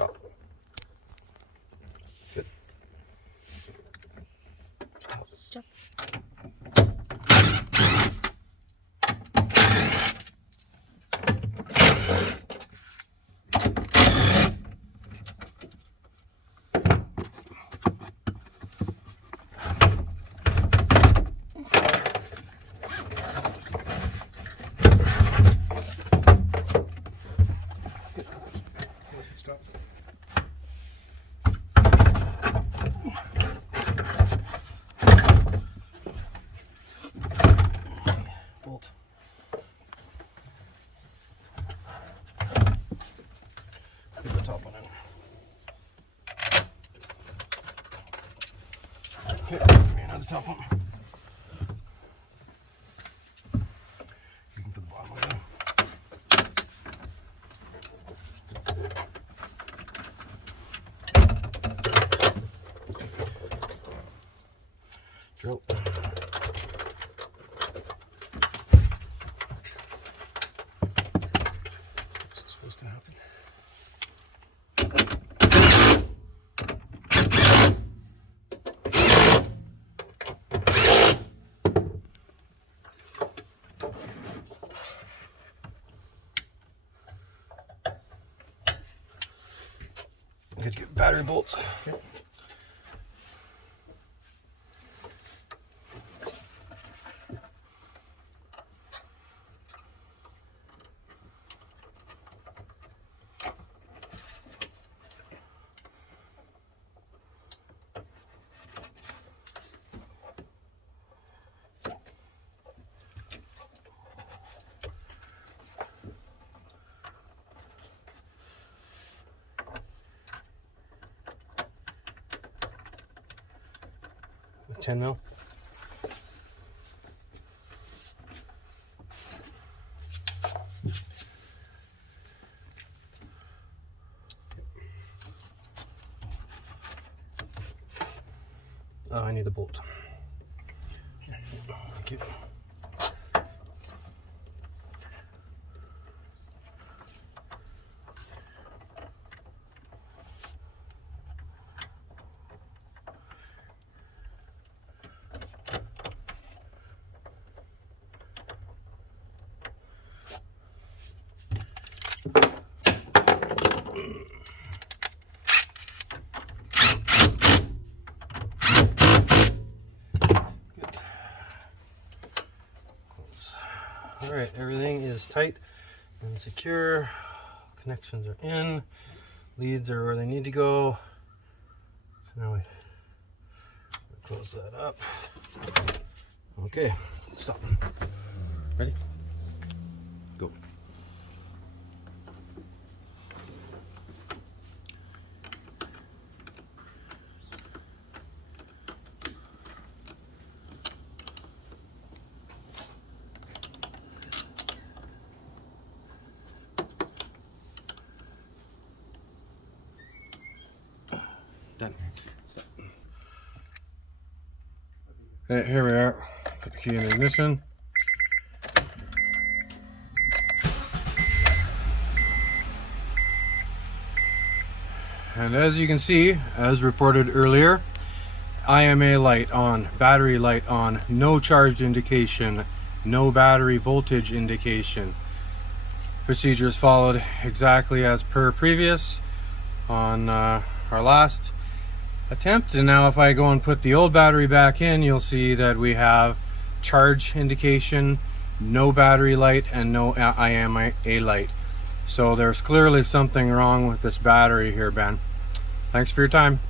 Stop. Good. Stop. Stop. Bolt. Get the top one in. Okay, another top one. You can put the bottom one in. Drill. What's supposed to happen? I could get battery bolts. Okay. With 10 mil. Oh, I need the bolt. Thank you. All right, everything is tight and secure. Connections are in. Leads are where they need to go. So now we close that up. Okay, stop. Ready? Go. Done. Stop. Okay, here we are. Put the key in the ignition. And as you can see, as reported earlier, IMA light on, battery light on, no charge indication, no battery voltage indication. Procedure is followed exactly as per previous on our last attempt. And now if I go and put the old battery back in, you'll see that we have charge indication, no battery light, and no IMA light. So there's clearly something wrong with this battery here, Ben. Thanks for your time.